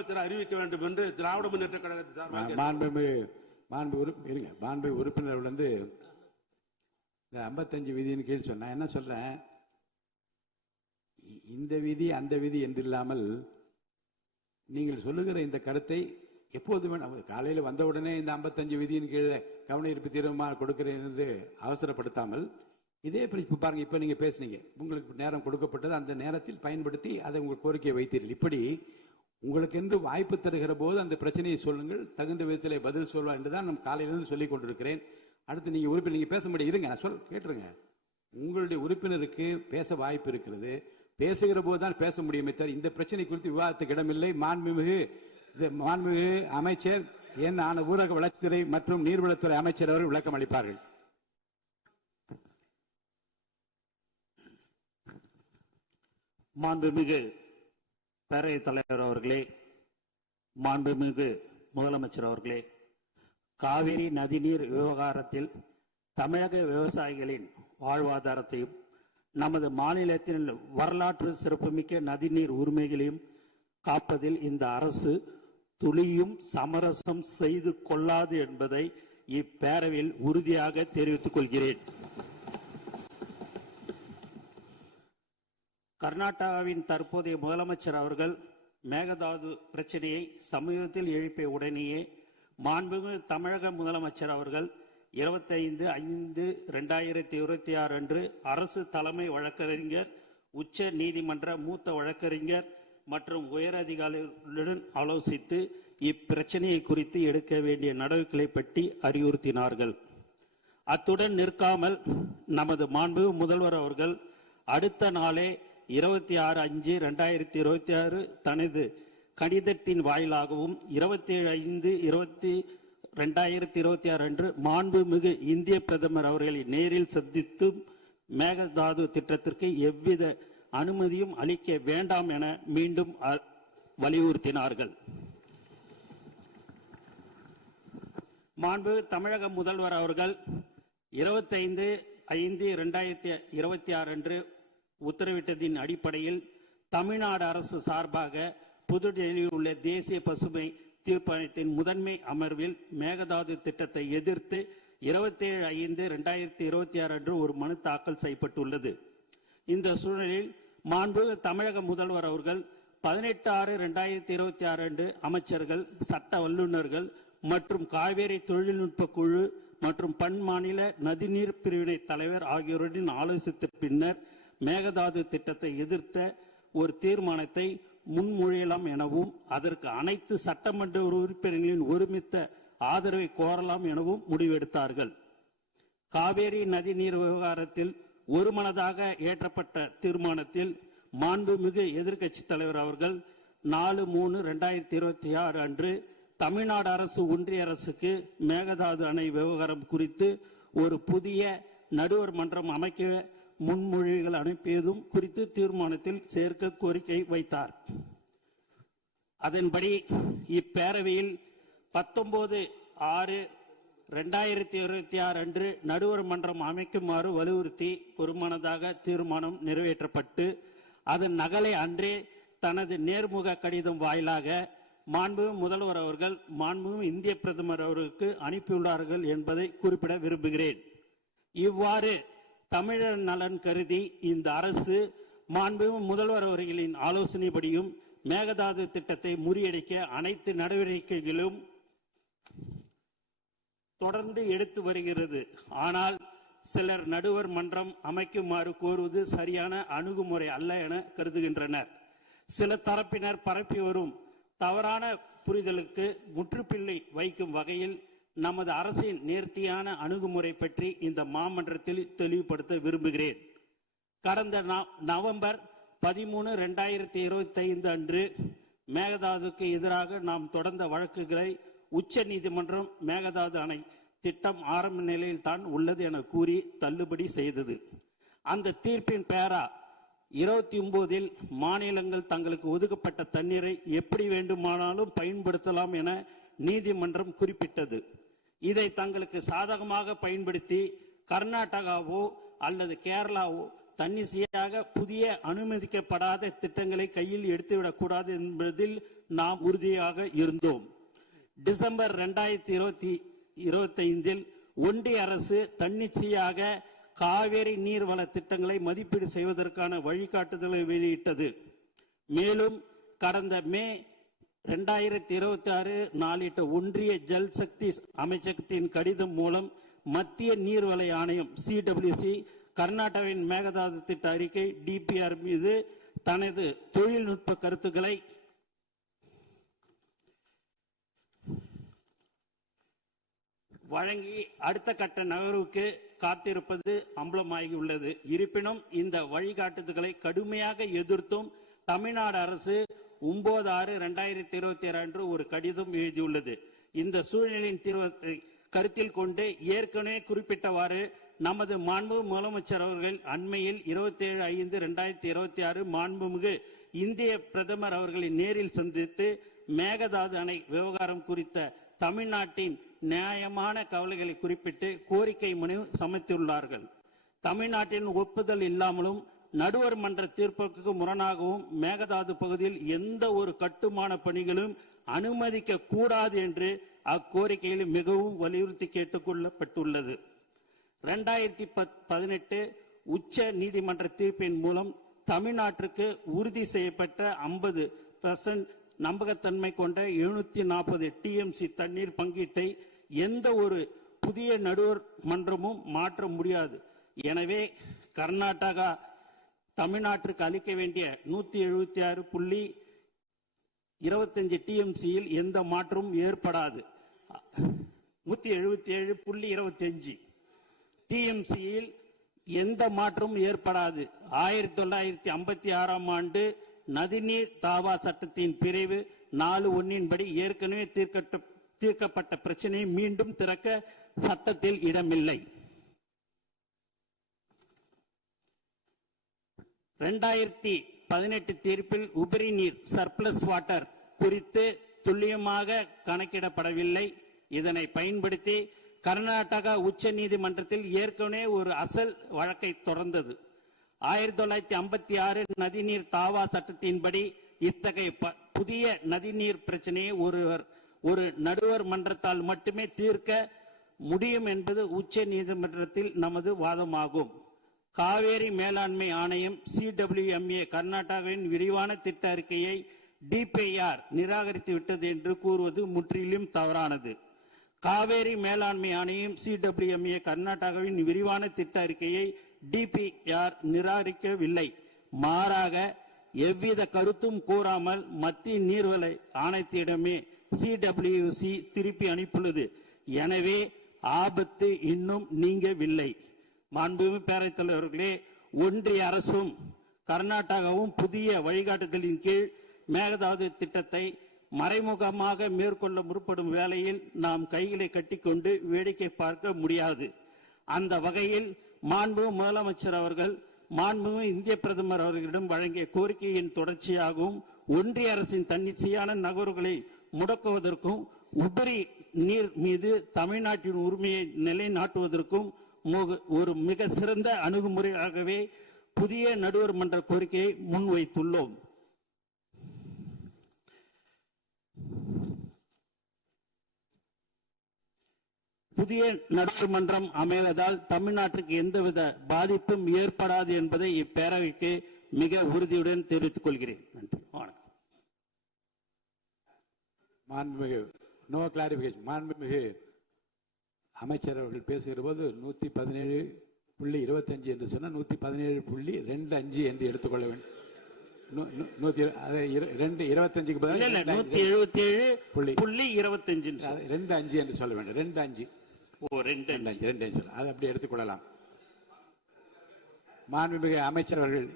முதலமைச்சர் அறிவிக்க வேண்டும் என்று திராவிட முன்னேற்ற கழகத்தின் சார்பாக மாண்பு உறுப்பினர் வந்து இந்த 55 விதியின் கீழ் சொன்ன என்ன சொல்றேன், இந்த விதி அந்த விதி என்று இல்லாமல் நீங்கள் சொல்லுகிற இந்த கருத்தை எப்போதுமே காலையில் வந்தவுடனே இந்த 55 விதியின் கீழே கவன ஈர்ப்பு தீர்மானம் கொடுக்கிறேன் என்று அவசரப்படுத்தாமல் இதே பாருங்க, இப்ப நீங்க பேசுனீங்க, உங்களுக்கு நேரம் கொடுக்கப்பட்டது, அந்த நேரத்தில் பயன்படுத்தி அதை உங்கள் கோரிக்கையை வைத்தீர்கள். இப்படி உங்களுக்கு என்று வாய்ப்பு தருகிற போது அந்த பிரச்சனையை சொல்லுங்கள், தகுந்த விதத்தில் பதில் சொல்வா என்றுதான் நான் காலையிலிருந்து சொல்லிக் கொண்டிருக்கிறேன். அடுத்து நீங்க உறுப்பினர் நீங்க பேச முடியும், இருங்க நான் கேட்டுருங்க. உங்களுடைய உறுப்பினருக்கு பேச வாய்ப்பு இருக்கிறது, பேசுகிற போதுதான் பேச முடியுமே தவிர இந்த பிரச்சனை குறித்து விவாதத்துக்கு இடமில்லை. மாண்புமிகு அமைச்சர் என் ஆன ஊரக வளர்ச்சித்துறை மற்றும் நீர்வளத்துறை அமைச்சர் அவர்கள் விளக்கம் அளிப்பார்கள். மாண்புமிகு பேரவைத் தலைவர் அவர்களே, மாண்புமிகு முதலமைச்சர் அவர்களே, காவிரி நதிநீர் விவகாரத்தில் தமிழக விவசாயிகளின் வாழ்வாதாரத்தையும் நமது மாநிலத்தின் வரலாற்று சிறப்புமிக்க நதிநீர் உரிமைகளையும் காப்பதில் இந்த அரசு துளியும் சமரசம் செய்து கொள்ளாது என்பதை இப்பேரவையில் உறுதியாக தெரிவித்துக் கொள்கிறேன். கர்நாடகாவின் தற்போதைய முதலமைச்சர் அவர்கள் மேகதாது பிரச்சனையை சமீபத்தில் எழுப்பிய உடனேயே மாண்புமிகு தமிழக முதலமைச்சர் அவர்கள் 25/5/2026 அன்று அரசு தலைமை வழக்கறிஞர், உச்ச நீதிமன்ற மூத்த வழக்கறிஞர் மற்றும் உயரதிகாரிகளுடன் ஆலோசித்து இப்பிரச்சனையை குறித்து எடுக்க வேண்டிய நடவடிக்கைகளை பற்றி அறிவுறுத்தினார்கள். அத்துடன் நிற்காமல் நமது மாண்புமிகு முதல்வர் அவர்கள் அடுத்த நாளே 26/5/2026 தனது கடிதத்தின் வாயிலாகவும் 27/5/2026 அன்று மாண்புமிகு இந்திய பிரதமர் அவர்களை நேரில் சந்தித்து மேகதாது திட்டத்திற்கு எவ்வித அனுமதியும் அளிக்க வேண்டாம் என மீண்டும் வலியுறுத்தினார்கள். மாண்பு தமிழக முதல்வர் அவர்கள் 25/5/2026 அன்று உத்தரவிட்டதின் அடிப்படையில் தமிழ்நாடு அரசு சார்பாக புதுடெல்லியில் உள்ள தேசிய பசுமை தீர்ப்பாயத்தின் முதன்மை அமர்வில் மேகதாது திட்டத்தை எதிர்த்து 27/5/2026 அன்று ஒரு மனு தாக்கல் செய்யப்பட்டுள்ளது. இந்த சூழலில் மாண்பு தமிழக முதல்வர் அவர்கள் 18/6/2026 அன்று அமைச்சர்கள், சட்ட வல்லுநர்கள் மற்றும் காவேரி தொழில்நுட்ப குழு மற்றும் பன்மாநில நதிநீர் பிரிவினை தலைவர் ஆகியோருடன் ஆலோசித்த பின்னர் மேகதாது திட்டத்தை எதிர்த்த ஒரு தீர்மானத்தை முன்மொழியலாம் எனவும் அதற்கு அனைத்து சட்டமன்ற உறுப்பினர்களின் ஒருமித்த ஆதரவை கோரலாம் எனவும் முடிவெடுத்தார்கள். காவேரி நதிநீர் விவகாரத்தில் ஒருமனதாக ஏற்றப்பட்ட தீர்மானத்தில் மாண்புமிகு எதிர்க்கட்சி தலைவர் அவர்கள் 4/3/2026 அன்று தமிழ்நாடு அரசு ஒன்றிய அரசுக்கு மேகதாது அணை விவகாரம் குறித்து ஒரு புதிய நடுவர் மன்றம் அமைக்க முன்மொழிகள் அனுப்பியதும் குறித்து தீர்மானத்தில் சேர்க்க கோரிக்கை வைத்தார். அதன்படி இப்பேரவையில் 19/6/2026 அன்று நடுவர் மன்றம் அமைக்குமாறு வலியுறுத்தி ஒருமனதாக தீர்மானம் நிறைவேற்றப்பட்டு அதன் நகலை அன்றே தனது நேர்முக கடிதம் வாயிலாக மாண்பு முதல்வர் அவர்கள் மாண்பு இந்திய பிரதமர் அவர்களுக்கு அனுப்பியுள்ளார்கள் என்பதை குறிப்பிட விரும்புகிறேன். இவ்வாறு தமிழர் நலன் கருதி இந்த அரசு மாண்பு முதல்வர் அவர்களின் ஆலோசனைப்படியும் மேகதாது திட்டத்தை முறியடிக்க அனைத்து நடவடிக்கைகளும் தொடர்ந்து எடுத்து வருகிறது. ஆனால் சிலர் நடுவர் மன்றம் அமைக்குமாறு கோருவது சரியான அணுகுமுறை அல்ல என கருதுகின்றனர். சில தரப்பினர் பரப்பி வரும் தவறான புரிதலுக்கு முற்றுப்புள்ளி வைக்கும் வகையில் நமது அரசின் நேர்த்தியான அணுகுமுறை பற்றி இந்த மாமன்றத்தில் தெளிவுபடுத்த விரும்புகிறேன். கடந்த நவம்பர் 13/2025 அன்று மேகதாதுக்கு எதிராக நாம் தொடர்ந்த வழக்குகளை உச்ச நீதிமன்றம் மேகதாது அணை திட்டம் ஆரம்ப நிலையில் தான் உள்ளது என கூறி தள்ளுபடி செய்தது. அந்த தீர்ப்பின் பேரா 29 மாநிலங்கள் தங்களுக்கு ஒதுக்கப்பட்ட தண்ணீரை எப்படி வேண்டுமானாலும் பயன்படுத்தலாம் என நீதிமன்றம் குறிப்பிட்டது. இதை தங்களுக்கு சாதகமாக பயன்படுத்தி கர்நாடகாவோ அல்லது கேரளாவோ தன்னிச்சையாக புதிய அனுமதிக்கப்படாத திட்டங்களை கையில் எடுத்துவிடக்கூடாது என்பதில் நாம் உறுதியாக இருந்தோம். டிசம்பர் 2025 ஒன்றிய அரசு தன்னிச்சையாக காவேரி நீர்வள திட்டங்களை மதிப்பீடு செய்வதற்கான வழிகாட்டுதலை வெளியிட்டது. மேலும் கடந்த மே 2026 நாளிட்ட ஒன்றிய ஜல் சக்தி அமைச்சகத்தின் கடிதம் மூலம் மத்திய நீர்வள ஆணையம் CWC கர்நாடகாவின் மேகதாது திட்ட அறிக்கை DPR மீது தனது தொழில்நுட்ப கருத்துக்களை வழங்கி அடுத்த கட்ட நகர்வுக்கு காத்திருப்பது அம்பலமாகி உள்ளது. இருப்பினும் இந்த வழிகாட்டுதல்களை கடுமையாக எதிர்த்தும் தமிழ்நாடு அரசு 9/6/2022 அன்று ஒரு கடிதம் எழுதியுள்ளது. இந்த சூழ்நிலையின் தீர்வை கருத்தில் கொண்டு ஏற்கனவே குறிப்பிட்டவாறு நமது மாண்புமிகு முதலமைச்சர் அவர்கள் அண்மையில் 27/5/2026 மாண்புமிகு இந்திய பிரதமர் அவர்களை நேரில் சந்தித்து மேகதாது அணை விவகாரம் குறித்த தமிழ்நாட்டின் நியாயமான கவலைகளை குறிப்பிட்டு கோரிக்கை மனு சமர்ப்பித்துள்ளார்கள். தமிழ்நாட்டின் ஒப்புதல் இல்லாமலும் நடுவர் மன்ற தீர்ப்புக்கு முரணாகவும் மேகதாது பகுதியில் எந்த ஒரு கட்டுமான பணிகளும் அனுமதிக்க கூடாது என்று அக்கோரிக்கையில் மிகவும் வலியுறுத்தி கேட்டுக்கொள்ளப்பட்டுள்ளது. 2018 உச்ச நீதிமன்ற தீர்ப்பின் மூலம் தமிழ்நாட்டிற்கு உறுதி செய்யப்பட்ட 50% நம்பகத்தன்மை கொண்ட 740 TMC தண்ணீர் பங்கீட்டை எந்த ஒரு புதிய நடுவர் மன்றமும் மாற்ற முடியாது. எனவே கர்நாடகா தமிழ்நாட்டிற்கு அளிக்க வேண்டிய 176.25 TMCயில் எந்த மாற்றமும் ஏற்படாது. 177.25 TMCயில் எந்த மாற்றமும் ஏற்படாது. 1956ஆம் ஆண்டு நதிநீர் தாவா சட்டத்தின் பிரிவு 4(1) படி ஏற்கனவே தீர்க்கப்பட்ட பிரச்சனையை மீண்டும் திறக்க சட்டத்தில் இடமில்லை. 2018 தீர்ப்பில் உபரி நீர் சர்ப்ளஸ் வாட்டர் குறித்து துல்லியமாக கணக்கிடப்படவில்லை. இதனை பயன்படுத்தி கர்நாடகா உச்ச நீதிமன்றத்தில் ஏற்கனவே ஒரு அசல் வழக்கை தொடர்ந்தது. 1956 நதிநீர் தாவா சட்டத்தின்படி இத்தகைய புதிய நதிநீர் பிரச்சனையை ஒரு நடுவர் மன்றத்தால் மட்டுமே தீர்க்க முடியும் என்பது உச்ச நீதிமன்றத்தில் நமது வாதமாகும். காவேரி மேலாண்மை ஆணையம் CWMA கர்நாடகாவின் விரிவான திட்ட அறிக்கையை DPR நிராகரித்து விட்டது என்று கூறுவது முற்றிலும் தவறானது. காவேரி மேலாண்மை ஆணையம் CWMA கர்நாடகாவின் விரிவான திட்ட அறிக்கையை DPR நிராகரிக்கவில்லை. மாறாக எவ்வித கருத்தும் கூறாமல் மத்திய நீர்வள ஆணையத்திடமே CWC திருப்பி அனுப்பியுள்ளது. எனவே ஆபத்து இன்னும் நீங்கவில்லை. மாண்புமிகு பேரவைத் தலைவர்களே, ஒன்றிய அரசும் கர்நாடகாவும் புதிய வழிகாட்டுதலின் கீழ் மேகதாது திட்டத்தை மறைமுகமாக மேற்கொள்ள முற்படும் வேளையில் நாம் கைகளை கட்டிக்கொண்டு வேடிக்கை பார்க்க முடியாது. அந்த வகையில் மாண்புமிகு முதலமைச்சர் அவர்கள் மாண்புமிகு இந்திய பிரதமர் அவர்களிடம் வழங்கிய கோரிக்கையின் தொடர்ச்சியாகவும் ஒன்றிய அரசின் தன்னிச்சையான நகர்வுகளை முடக்குவதற்கும் உபரி நீர் மீது தமிழ்நாட்டின் உரிமையை நிலைநாட்டுவதற்கும் ஒரு மிக சிறந்த அணுகுமுறையாகவே புதிய நடுவர் மன்ற கோரிக்கையை முன்வைத்துள்ளோம். புதிய நடுவர் மன்றம் அமைவதால் தமிழ்நாட்டிற்கு எந்தவித பாதிப்பும் ஏற்படாது என்பதை இப்பேரவைக்கு மிக உறுதியுடன் தெரிவித்துக் கொள்கிறேன். நன்றி. மாண்புமிகு நோ கிளாரிபிகேஷன். மாண்புமிகு அமைச்சர் அவர்கள் பேசுகிற போது 117.25 என்று சொன்னால் 117.25 என்று எடுத்துக்கொள்ள வேண்டும். 25க்கு பதில் 177.25 என்று சொல்ல வேண்டும். 25 அது அப்படி எடுத்துக்கொள்ளலாம். மாண்புமிகு அமைச்சர் அவர்கள்